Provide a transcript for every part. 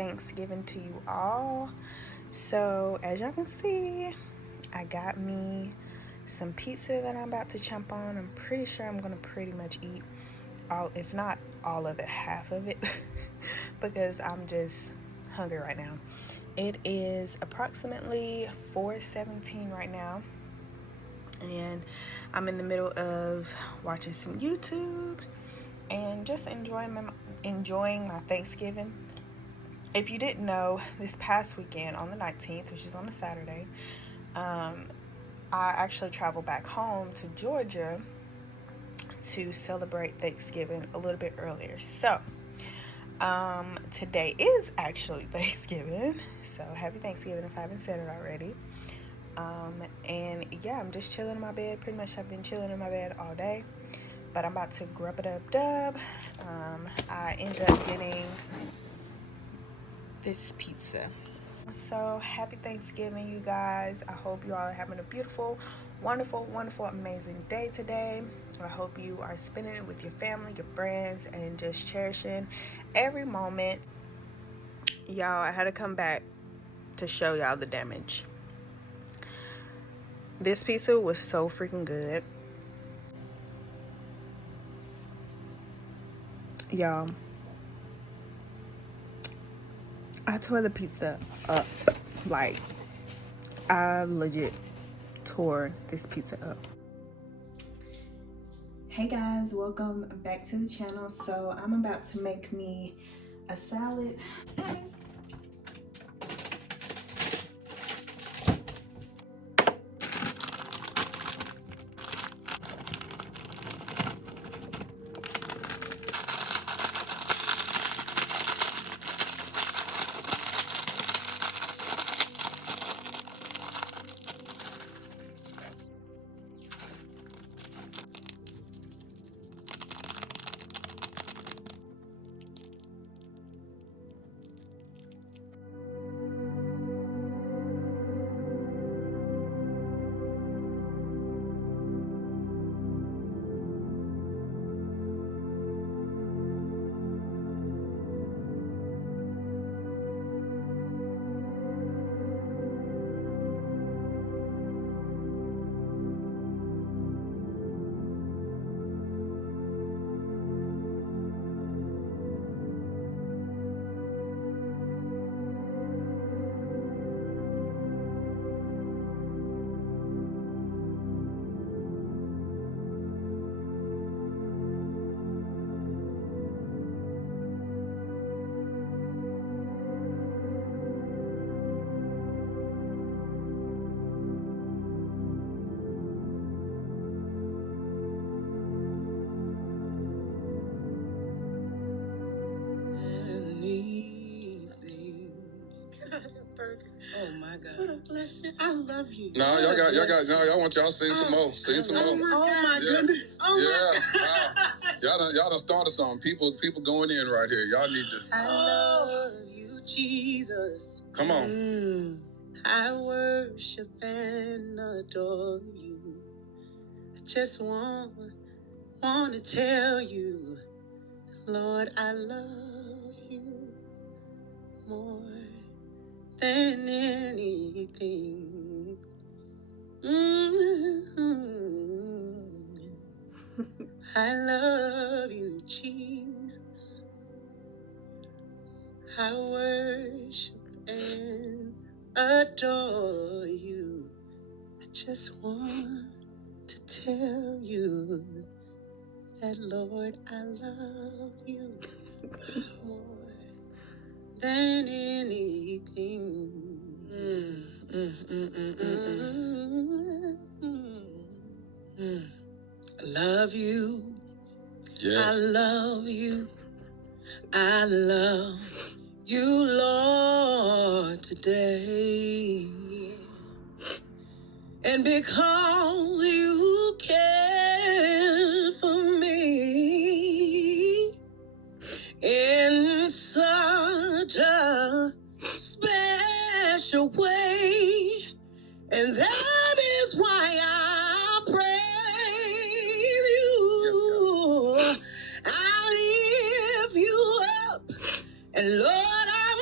Thanksgiving to you all. So as y'all can see, I got me some pizza that I'm about to chomp on. I'm pretty sure I'm gonna pretty much eat all, if not all of it, half of it, because I'm just hungry right now. It is approximately 4:17 right now, and I'm in the middle of watching some YouTube and just enjoying my Thanksgiving. If you didn't know, this past weekend on the 19th, which is on a Saturday, I actually traveled back home to Georgia to celebrate Thanksgiving a little bit earlier. So, today is actually Thanksgiving. So, happy Thanksgiving if I haven't said it already. And yeah, I'm just chilling in my bed. Pretty much I've been chilling in my bed all day. But I'm about to grub it up dub. I ended up getting this pizza. So happy Thanksgiving, you guys. I hope you all are having a beautiful, wonderful, wonderful, amazing day today. I hope you are spending it with your family, your friends, and just cherishing every moment. Y'all, I had to come back to show y'all the damage. This pizza was so freaking good. Y'all, I tore the pizza up. Like, I legit tore this pizza up. Hey guys, welcome back to the channel. So I'm about to make me a salad. Oh my God. What a blessing. I love you. No, y'all want y'all sing some more. Sing some more. Oh my goodness. Oh my God. Y'all done started something. People going in right here. Y'all need to. I love you, Jesus. Come on. I worship and adore you. I just want to tell you, Lord, I love you more than anything. I love you, Jesus. I worship and adore you. I just want to tell you that, Lord, I love you more than anything. I love you. Yes. I love you. I love you, Lord, today. And because you care for me in such a special way, and that is why I praise you. Yes, I lift you up, and Lord, I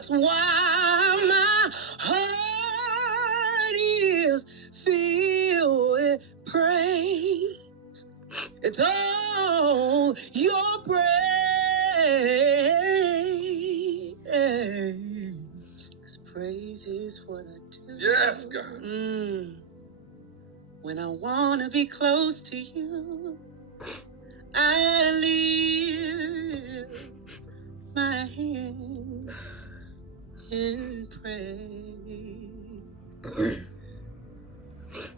That's why my heart is filled with praise. It's all your praise. 'Cause praise is what I do. Yes, God. When I want to be close to you, I lift my hands in praise.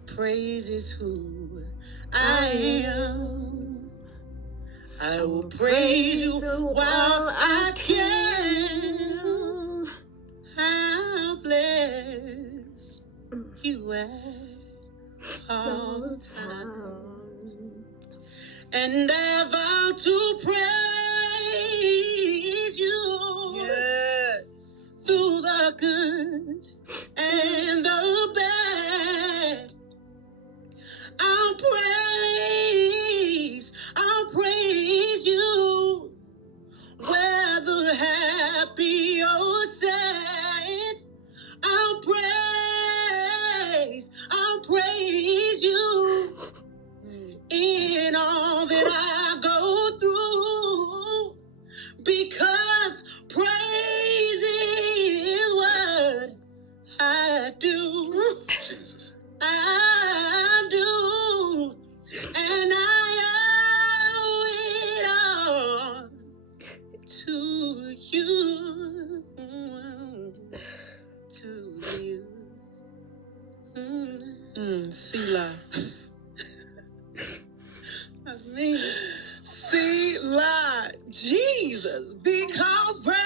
Praise is who I am. I will praise you while I can. I'll bless you at all times. And I vow to praise you. Yes. Through the good and the bad. I'll praise you. Whether happy or sad. I'll praise you. In all that I go through, because praise is what I do. Jesus. I do, and I owe it all to you. To you. Selah. I mean, Selah, Jesus, because praise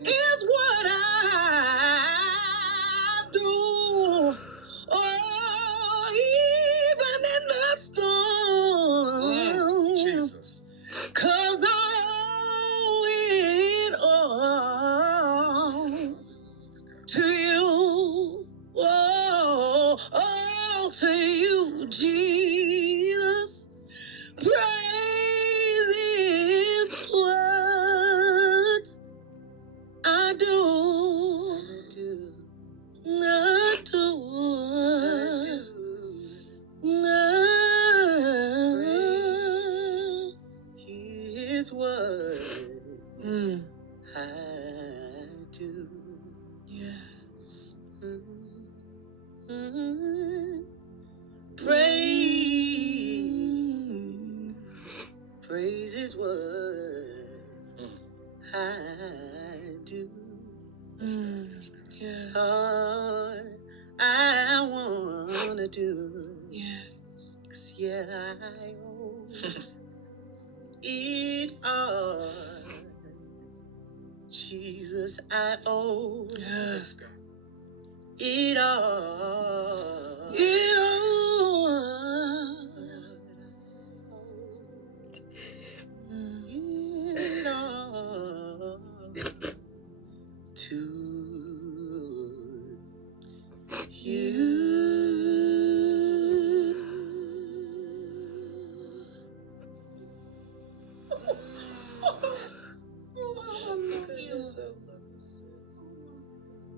is what I do. Oh, even in the storm. Jesus. 'Cause I owe it all to you. Oh, to you, Jesus. Praise is what I do. I do. Praise is what I do. Yes. Praise is what I do. Yes. All I wanna do. Yes. 'Cause yeah, I owe it all. Jesus, I owe Yes, God. it all. It all. It all to you.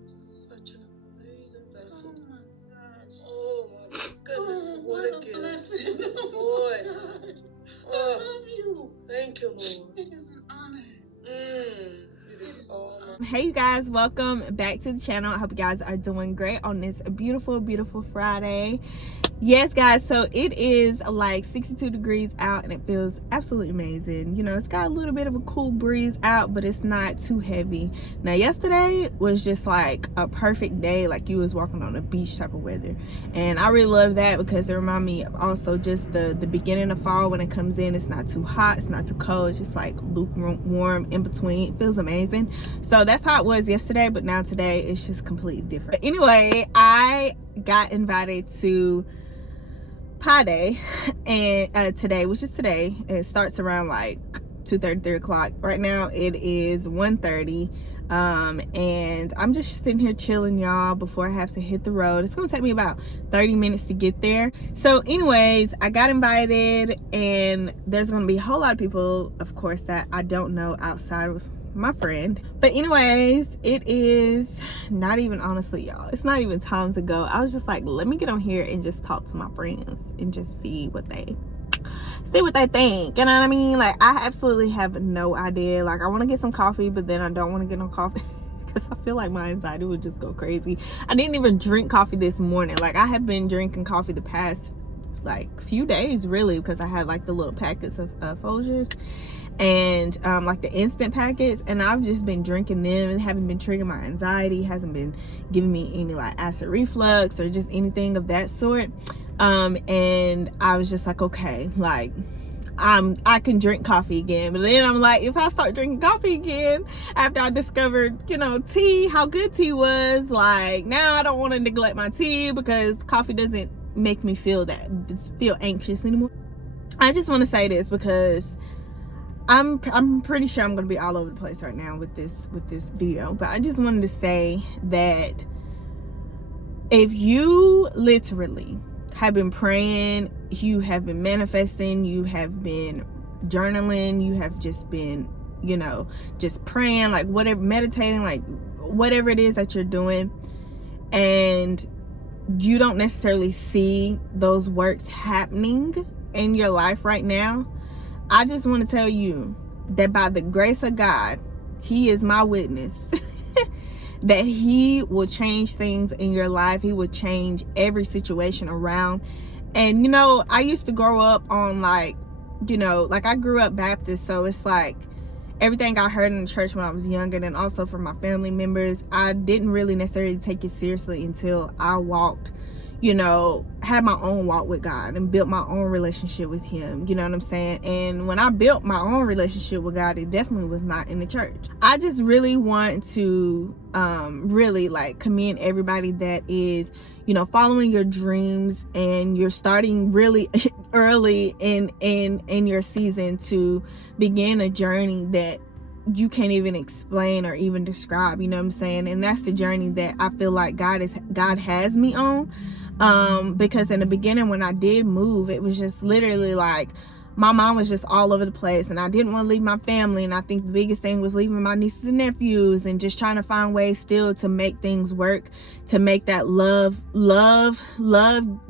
Such an amazing vessel. Oh my goodness, what a blessing. Voice. I love you. Thank you, Lord. It is an honor. It is all my. Hey you guys, welcome back to the channel. I hope you guys are doing great on this beautiful Friday. Yes guys, so it is like 62 degrees out and it feels absolutely amazing. You know, it's got a little bit of a cool breeze out, but it's not too heavy. Now yesterday was just like a perfect day, like you was walking on a beach type of weather, and I really love that because it reminded me of also just the beginning of fall. When it comes in, it's not too hot, it's not too cold, it's just like lukewarm in between. It feels amazing. So that's how it was yesterday, but now today it's just completely different. But anyway, I got invited to Pi Day and today, which is today. It starts around like 2:30, 3 o'clock. Right now it is 1:30. And I'm just sitting here chilling, y'all, before I have to hit the road. It's gonna take me about 30 minutes to get there. So anyways, I got invited, and there's gonna be a whole lot of people, of course, that I don't know outside of my friend. But anyways, it is not even, honestly, y'all, it's not even time to go. I was just like, let me get on here and just talk to my friends and just see what they think, you know what I mean? Like, I absolutely have no idea. Like, I want to get some coffee, but then I don't want to get no coffee because I feel like my anxiety would just go crazy. I didn't even drink coffee this morning. Like, I have been drinking coffee the past like few days, really, because I had like the little packets of Folgers and like the instant packets, and I've just been drinking them and haven't been triggering my anxiety, hasn't been giving me any like acid reflux or just anything of that sort. And I was just like, okay, like I can drink coffee again. But then I'm like, if I start drinking coffee again after I discovered, you know, tea, how good tea was, like, now I don't want to neglect my tea because coffee doesn't make me feel anxious anymore. I just want to say this because I'm pretty sure I'm going to be all over the place right now with this video, but I just wanted to say that if you literally have been praying, you have been manifesting, you have been journaling, you have just been, you know, just praying, like whatever, meditating, like whatever it is that you're doing, and you don't necessarily see those works happening in your life right now, I just want to tell you that by the grace of God, He is my witness that He will change things in your life. He will change every situation around. And, you know, I used to grow up on, like, you know, like I grew up Baptist, so it's like everything I heard in the church when I was younger, and also from my family members, I didn't really necessarily take it seriously until I walked, you know, had my own walk with God and built my own relationship with Him, you know what I'm saying? And when I built my own relationship with God, it definitely was not in the church. I just really want to really like commend everybody that is, you know, following your dreams, and you're starting really early in your season to begin a journey that you can't even explain or even describe, you know what I'm saying? And that's the journey that I feel like God has me on. Because in the beginning, when I did move, it was just literally like my mom was just all over the place, and I didn't want to leave my family. And I think the biggest thing was leaving my nieces and nephews, and just trying to find ways still to make things work, to make that love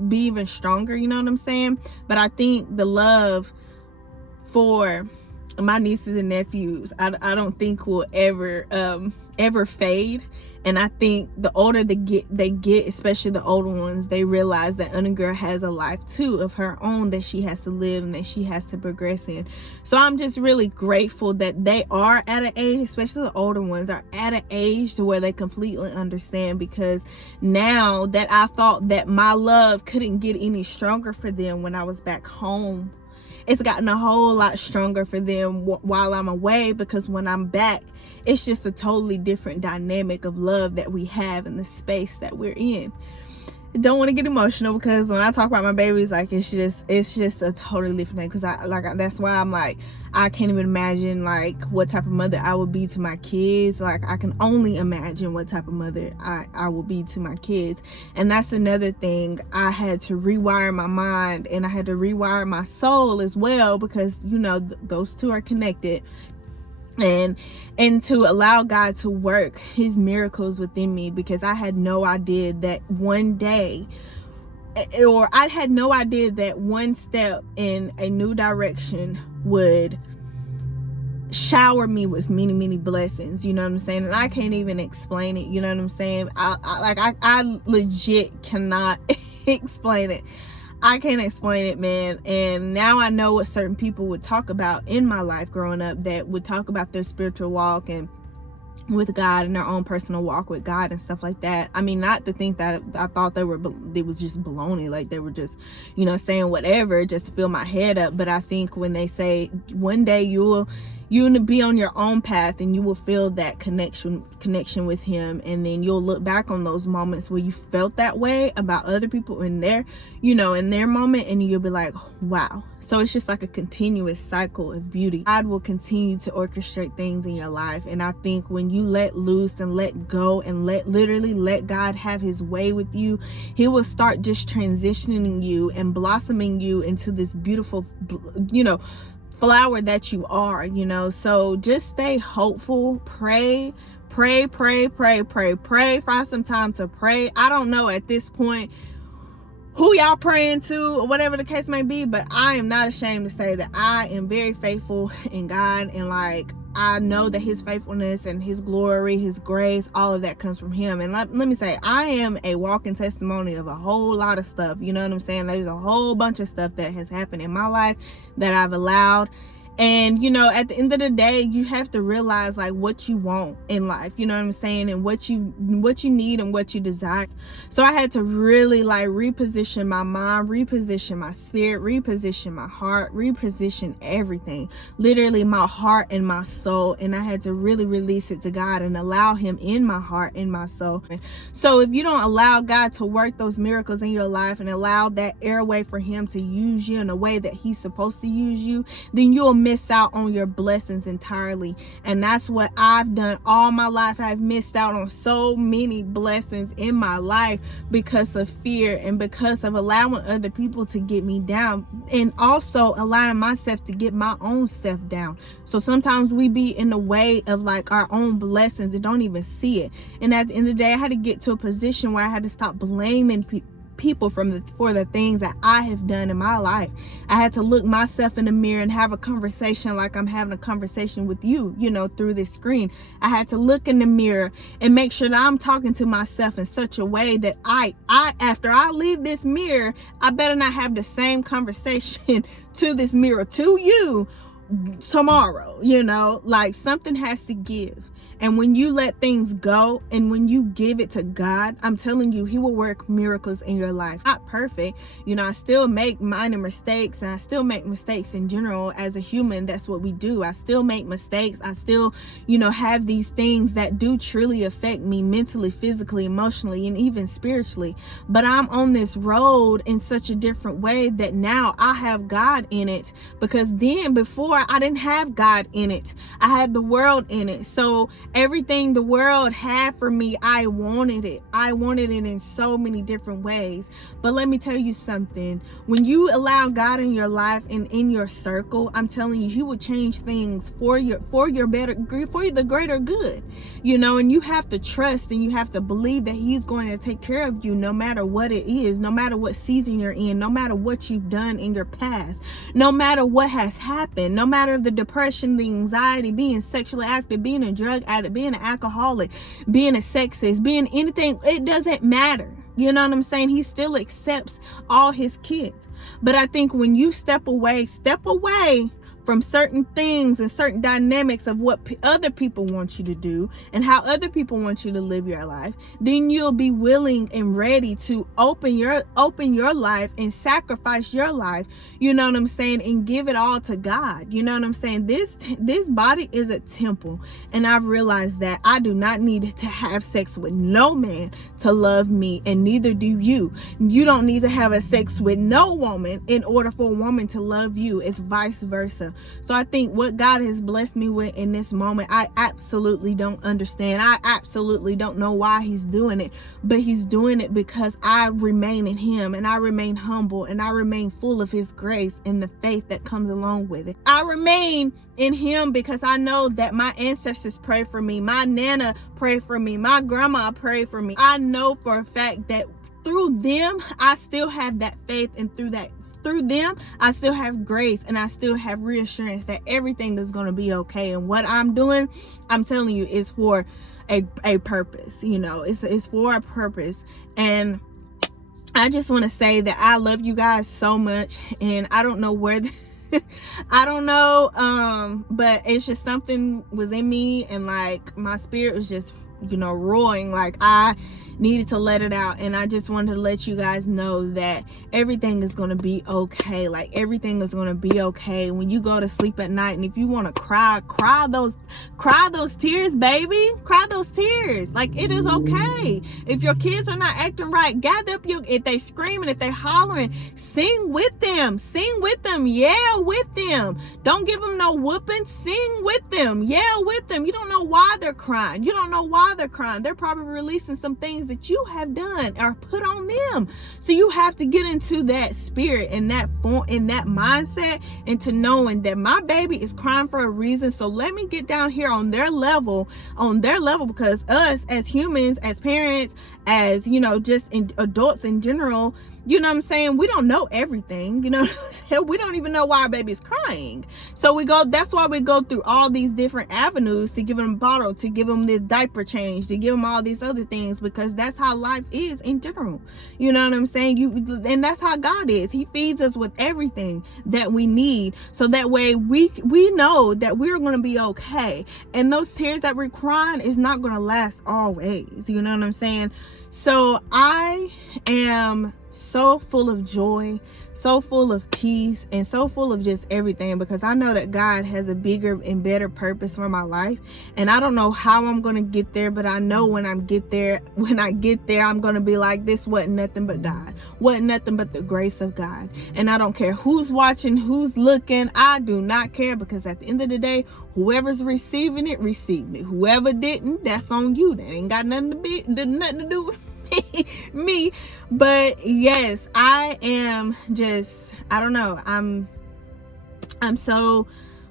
be even stronger, you know what I'm saying? But I think the love for my nieces and nephews, I don't think will ever fade. And I think the older they get, especially the older ones, they realize that Una Girl has a life too of her own that she has to live and that she has to progress in. So I'm just really grateful that they are at an age, especially the older ones, are at an age to where they completely understand. Because now that I thought that my love couldn't get any stronger for them when I was back home, it's gotten a whole lot stronger for them while I'm away, because when I'm back, it's just a totally different dynamic of love that we have in the space that we're in. I don't want to get emotional, because when I talk about my babies, like it's just a totally different thing. Because that's why I'm like, I can't even imagine like what type of mother I would be to my kids. Like I can only imagine what type of mother I will be to my kids. And that's another thing. I had to rewire my mind, and I had to rewire my soul as well, because you know those two are connected. And to allow God to work His miracles within me, because I had no idea that one day, or I had no idea that one step in a new direction would shower me with many blessings, you know what I'm saying? And I can't even explain it, you know what I'm saying? I legit cannot explain it. I can't explain it, man. And now I know what certain people would talk about in my life growing up, that would talk about their spiritual walk and with God and their own personal walk with God and stuff like that. I mean, not to think that I thought it was just baloney, like they were just, you know, saying whatever just to fill my head up. But I think when they say one day you'll You'll be on your own path, and you will feel that connection with him. And then you'll look back on those moments where you felt that way about other people in their, in their moment, and you'll be like, wow. So it's just like a continuous cycle of beauty. God will continue to orchestrate things in your life. And I think when you let loose and let go and literally let God have his way with you, he will start just transitioning you and blossoming you into this beautiful, flower that you are, So just stay hopeful, pray, find some time to pray. I don't know at this point who y'all praying to or whatever the case may be, but I am not ashamed to say that I am very faithful in God, and like I know that his faithfulness and his glory, his grace, all of that comes from him. And let me say, I am a walking testimony of a whole lot of stuff. You know what I'm saying? There's a whole bunch of stuff that has happened in my life that I've allowed. And at the end of the day, you have to realize like what you want in life, you know what I'm saying, and what you need and what you desire. So I had to really like reposition my mind, reposition my spirit, reposition my heart, reposition everything, literally my heart and my soul. And I had to really release it to God and allow him in my heart and my soul. So if you don't allow God to work those miracles in your life and allow that airway for him to use you in a way that he's supposed to use you, then you'll miss out on your blessings entirely. And that's what I've done all my life. I've missed out on so many blessings in my life because of fear and because of allowing other people to get me down, and also allowing myself to get my own self down. So sometimes we be in the way of like our own blessings and don't even see it. And at the end of the day, I had to get to a position where I had to stop blaming people for the things that I have done in my life. I had to look myself in the mirror and have a conversation like I'm having a conversation with you, through this screen. I had to look in the mirror and make sure that I'm talking to myself in such a way that I after I leave this mirror, I better not have the same conversation to this mirror to you tomorrow. Like something has to give. And when you let things go and when you give it to God, I'm telling you, he will work miracles in your life. Not perfect. I still make minor mistakes, and I still make mistakes in general as a human. That's what we do. I still make mistakes. I still, have these things that do truly affect me mentally, physically, emotionally, and even spiritually. But I'm on this road in such a different way that now I have God in it, because then before I didn't have God in it. I had the world in it. So everything the world had for me, I wanted it. I wanted it in so many different ways. But let me tell you something. When you allow God in your life and in your circle, I'm telling you, he will change things for the greater good. And you have to trust and you have to believe that he's going to take care of you no matter what it is, no matter what season you're in, no matter what you've done in your past, no matter what has happened, no matter the depression, the anxiety, being sexually active, being a drug addict, being an alcoholic, being a sexist, being anything, it doesn't matter. You know what I'm saying? He still accepts all his kids. But I think when you step away from certain things and certain dynamics of what other people want you to do and how other people want you to live your life, then you'll be willing and ready to open your life and sacrifice your life, you know what I'm saying, and give it all to God. You know what I'm saying? This body is a temple, and I've realized that I do not need to have sex with no man to love me, and neither do you. You don't need to have a sex with no woman in order for a woman to love you. It's vice versa. So I think what God has blessed me with in this moment, I absolutely don't understand. I absolutely don't know why he's doing it, but he's doing it because I remain in him, and I remain humble, and I remain full of his grace and the faith that comes along with it. I remain in him because I know that my ancestors prayed for me. My Nana prayed for me. My grandma prayed for me. I know for a fact that through them, I still have that faith, and through them, I still have grace, and I still have reassurance that everything is going to be okay. And what I'm doing, I'm telling you, is for a purpose. It's for a purpose. And I just want to say that I love you guys so much, and I don't know where I don't know, but it's just something was in me, and like my spirit was just roaring. Like I needed to let it out. And I just wanted to let you guys know that everything is going to be okay. Like, everything is going to be okay. When you go to sleep at night, and if you want to cry those tears, baby. Cry those tears. Like, it is okay. If your kids are not acting right, gather up if they screaming, if they hollering, sing with them. Sing with them. Yell with them. Don't give them no whooping. Sing with them. Yell with them. You don't know why they're crying. You don't know why they're crying. They're probably releasing some things that you have done or put on them. So you have to get into that spirit and that form, in that mindset, into knowing that my baby is crying for a reason. So let me get down here on their level, because us as humans, as parents, as, you know, just adults in general, you know what I'm saying, we don't know everything, you know what I'm saying? We don't even know why our baby's crying. So that's why we go through all these different avenues to give them a bottle, to give them this diaper change, to give them all these other things, because that's how life is in general. You know what I'm saying? And that's how God is. He feeds us with everything that we need. So that way we know that we're going to be okay. And those tears that we're crying is not going to last always. You know what I'm saying? So I am so full of joy, so full of peace, and so full of just everything, because I know that God has a bigger and better purpose for my life. And I don't know how I'm going to get there, but I know when I get there, I'm going to be like, this wasn't nothing but God. Wasn't nothing but the grace of God. And I don't care who's watching, who's looking. I do not care, because at the end of the day, whoever's receiving it, received it. Whoever didn't, that's on you. That ain't got nothing to do with me. But yes, I am just, I don't know, I'm so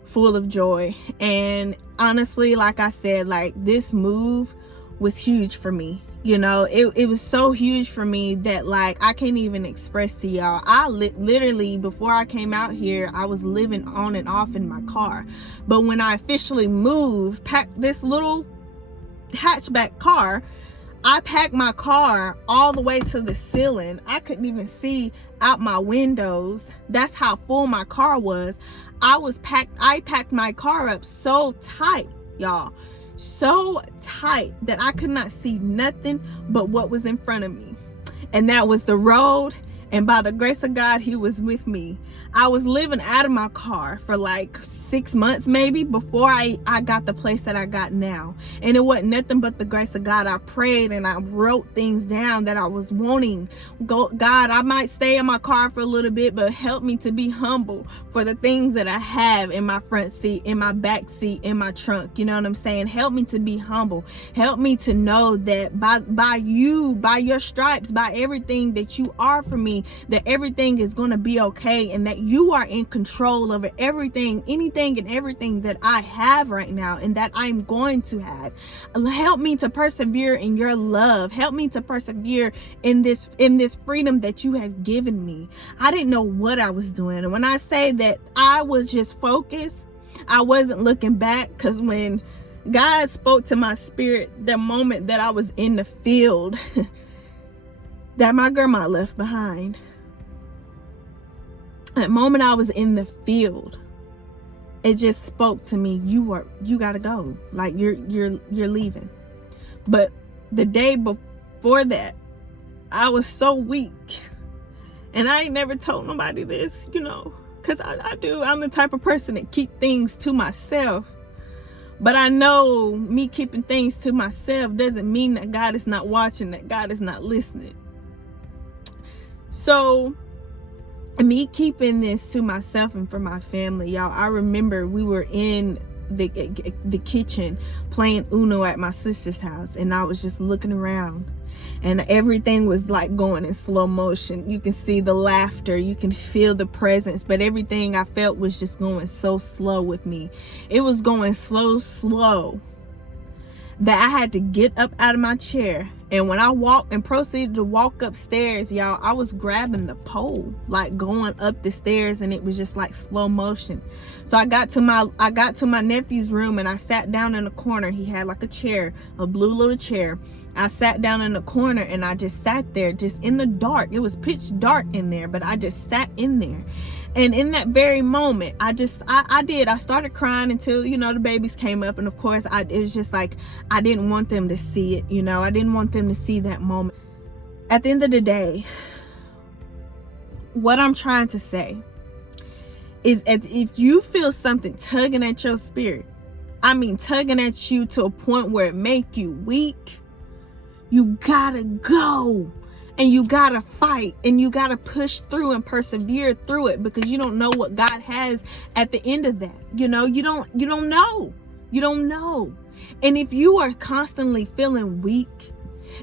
full of joy. And honestly, like I said, like, this move was huge for me. You know, it was so huge for me that, like, I can't even express to y'all. I literally, before I came out here, I was living on and off in my car. But when I officially moved, packed this little hatchback car, I packed my car all the way to the ceiling. I couldn't even see out my windows. That's how full my car was. I packed my car up so tight, y'all. So tight that I could not see nothing but what was in front of me. And that was the road. And by the grace of God, He was with me. I was living out of my car for like 6 months maybe before I got the place that I got now. And it wasn't nothing but the grace of God. I prayed and I wrote things down that I was wanting. God, I might stay in my car for a little bit, but help me to be humble for the things that I have in my front seat, in my back seat, in my trunk. You know what I'm saying? Help me to be humble. Help me to know that by your stripes, by everything that you are for me, that everything is going to be okay, and that you are in control over everything, anything and everything that I have right now and that I'm going to have. Help me to persevere in your love. Help me to persevere in this freedom that you have given me. I didn't know what I was doing. And when I say that I was just focused, I wasn't looking back, because when God spoke to my spirit the moment that I was in the field that my grandma left behind, that moment I was in the field, it just spoke to me. You gotta go. Like, you're leaving. But the day before that, I was so weak, and I ain't never told nobody this, you know, because I'm the type of person that keep things to myself. But I know me keeping things to myself doesn't mean that God is not watching, that God is not listening. So me keeping this to myself and for my family, y'all, I remember we were in the kitchen playing Uno at my sister's house, and I was just looking around, and everything was like going in slow motion. You can see the laughter, you can feel the presence, but everything I felt was just going so slow with me. It was going slow that I had to get up out of my chair. And when I walked and proceeded to walk upstairs, y'all, I was grabbing the pole, like going up the stairs, and it was just like slow motion. So I got to my nephew's room, and I sat down in a corner. He had like a chair, a blue little chair. I sat down in the corner and I just sat there, just in the dark. It was pitch dark in there, but I just sat in there. And in that very moment, I started crying until, the babies came up. And of course, it was just like, I didn't want them to see it, I didn't want them to see that moment. At the end of the day, what I'm trying to say is, if you feel something tugging at your spirit, tugging at you to a point where it make you weak, you gotta go. And you gotta fight, and you gotta push through and persevere through it, because you don't know what God has at the end of that. You don't know. And if you are constantly feeling weak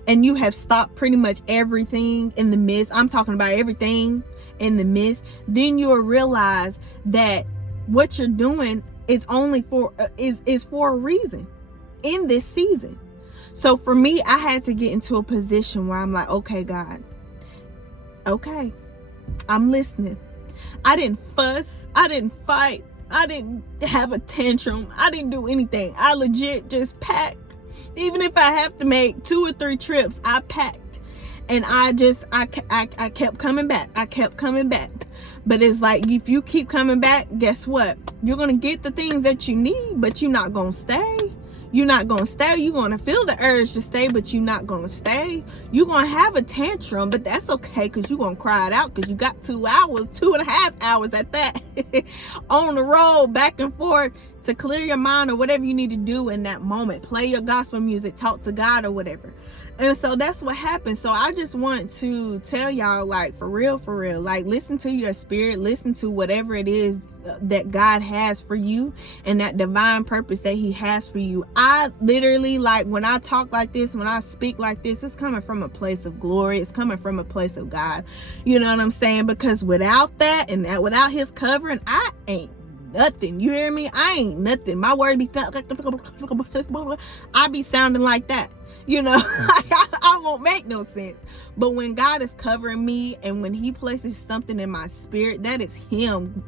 and you have stopped pretty much everything in the midst, I'm talking about everything in the midst, then you'll realize that what you're doing is only for a reason in this season. So for me, I had to get into a position where I'm like, okay, God, okay, I'm listening. I didn't fuss. I didn't fight. I didn't have a tantrum. I didn't do anything. I legit just packed. Even if I have to make 2 or 3 trips, I packed. And I kept coming back. I kept coming back. But it's like, if you keep coming back, guess what? You're going to get the things that you need, but you're not going to stay. You're not going to stay. You're going to feel the urge to stay, but you're not going to stay. You're going to have a tantrum, but that's okay, because you're going to cry it out, because you got 2.5 hours at that on the road back and forth to clear your mind or whatever you need to do in that moment. Play your gospel music, talk to God or whatever. And so that's what happened. So I just want to tell y'all, like, for real, like, listen to your spirit, listen to whatever it is that God has for you and that divine purpose that he has for you. I literally, like, when I talk like this, when I speak like this, it's coming from a place of glory. It's coming from a place of God. You know what I'm saying? Because without that and that, without his covering, I ain't nothing. You hear me? I ain't nothing. My word be I be sounding like that. I won't make no sense. But when God is covering me, and when he places something in my spirit, that is him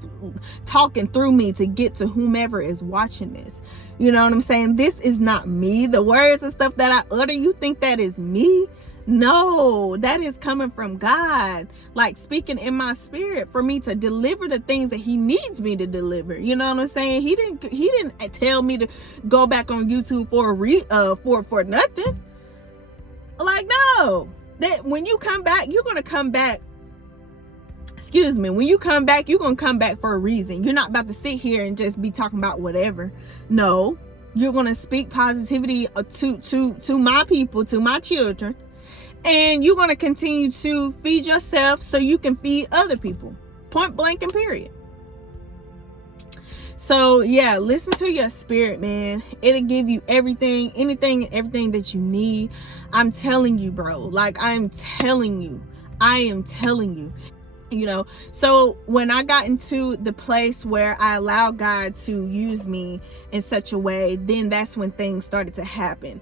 talking through me to get to whomever is watching this. You know what I'm saying? This is not me. The words and stuff that I utter, you think that is me? No, that is coming from God, like speaking in my spirit for me to deliver the things that he needs me to deliver. You know what I'm saying? He didn't tell me to go back on YouTube for nothing. Like, no, that when you come back, you're going to come back. When you come back, you're going to come back for a reason. You're not about to sit here and just be talking about whatever. No, you're going to speak positivity to my people, to my children. And you're going to continue to feed yourself so you can feed other people. Point blank and period. So yeah, listen to your spirit, man. It'll give you everything that you need. I'm telling you, bro. Like, I am telling you. So when I got into the place where I allowed God to use me in such a way, then that's when things started to happen.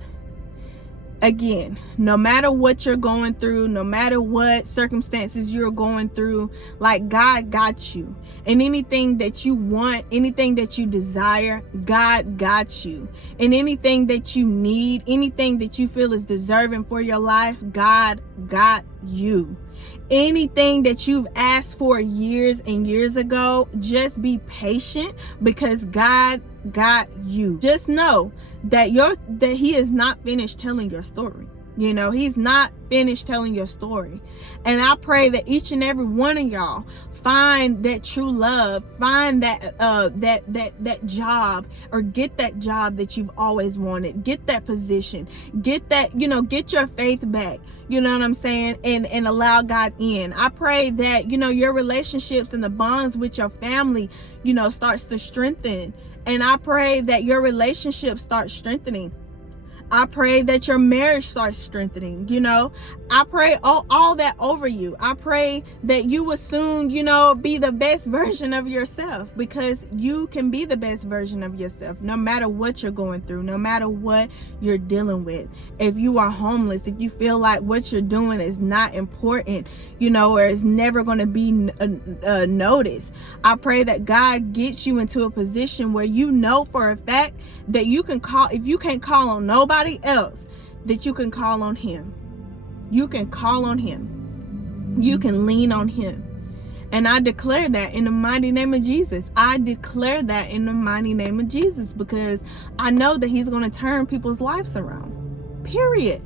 Again, no matter what you're going through, no matter what circumstances you're going through, like, God got you. And anything that you want, anything that you desire, God got you. And anything that you need, anything that you feel is deserving for your life, God got you. Anything that you've asked for years and years ago, just be patient, because God got you. Just know that he is not finished telling your story. He's not finished telling your story. And I pray that each and every one of y'all find that true love, find that job, or get that job that you've always wanted, get that position, get that, get your faith back, you know what I'm saying, and allow God in. I pray that, your relationships and the bonds with your family, starts to strengthen. And I pray that your relationship starts strengthening. I pray that your marriage starts strengthening. I pray all that over you. I pray that you will soon, be the best version of yourself, because you can be the best version of yourself no matter what you're going through, no matter what you're dealing with. If you are homeless, if you feel like what you're doing is not important, or is never going to be noticed, I pray that God gets you into a position where for a fact that you can call, if you can't call on nobody else, that you can call on him. You can call on him. You can lean on him. And I declare that in the mighty name of Jesus. I declare that in the mighty name of Jesus, because I know that he's going to turn people's lives around. Period.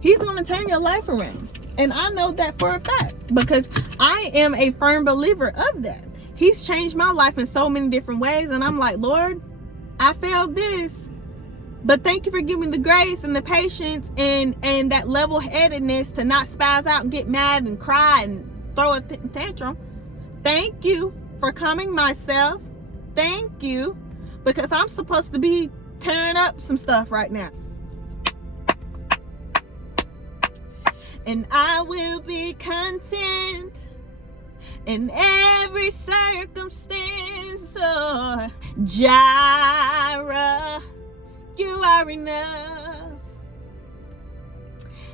He's going to turn your life around. And I know that for a fact, because I am a firm believer of that. He's changed my life in so many different ways. And I'm like, Lord, I failed this, but thank you for giving me the grace and the patience and that level-headedness to not spaz out and get mad and cry and throw a tantrum. Thank you for calming myself. Thank you, because I'm supposed to be tearing up some stuff right now. And I will be content in every circumstance. Oh, Jireh, you are enough.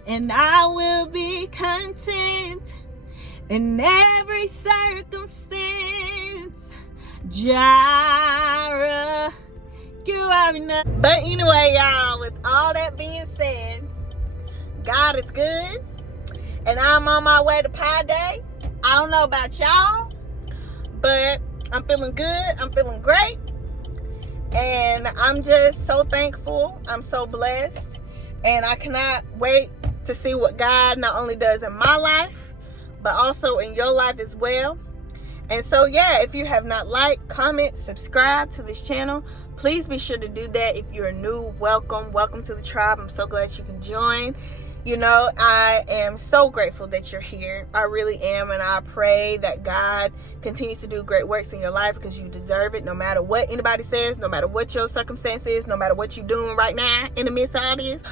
And I will be content in every circumstance. Jireh, you are enough. But anyway, y'all, with all that being said, God is good. And I'm on my way to Pi Day. I don't know about y'all, but I'm feeling good. I'm feeling great. And I'm just so thankful. I'm so blessed. And I cannot wait to see what God not only does in my life, but also in your life as well. And so, yeah, if you have not liked, comment, subscribe to this channel, please be sure to do that. If you're new, welcome to the tribe. I'm so glad you can join. You know, I am so grateful that you're here. I really am. And I pray that God continues to do great works in your life, because you deserve it, no matter what anybody says, no matter what your circumstance is, no matter what you're doing right now in the midst of all this.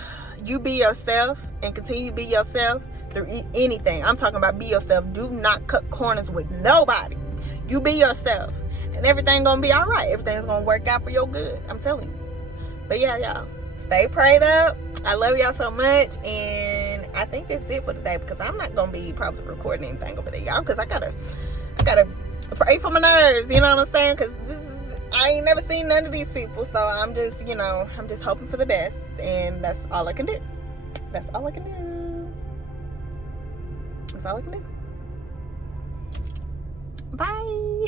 You be yourself and continue to be yourself through anything. I'm talking about be yourself. Do not cut corners with nobody. You be yourself and everything gonna be all right. Everything's gonna work out for your good. I'm telling you. But yeah, y'all, stay prayed up. I love y'all so much, and I think that's it for today, because I'm not gonna be probably recording anything over there, y'all, because I gotta pray for my nerves, you know what I'm saying? Because I ain't never seen none of these people, so I'm just, you know, I'm just hoping for the best, and that's all I can do. That's all I can do. That's all I can do. Bye.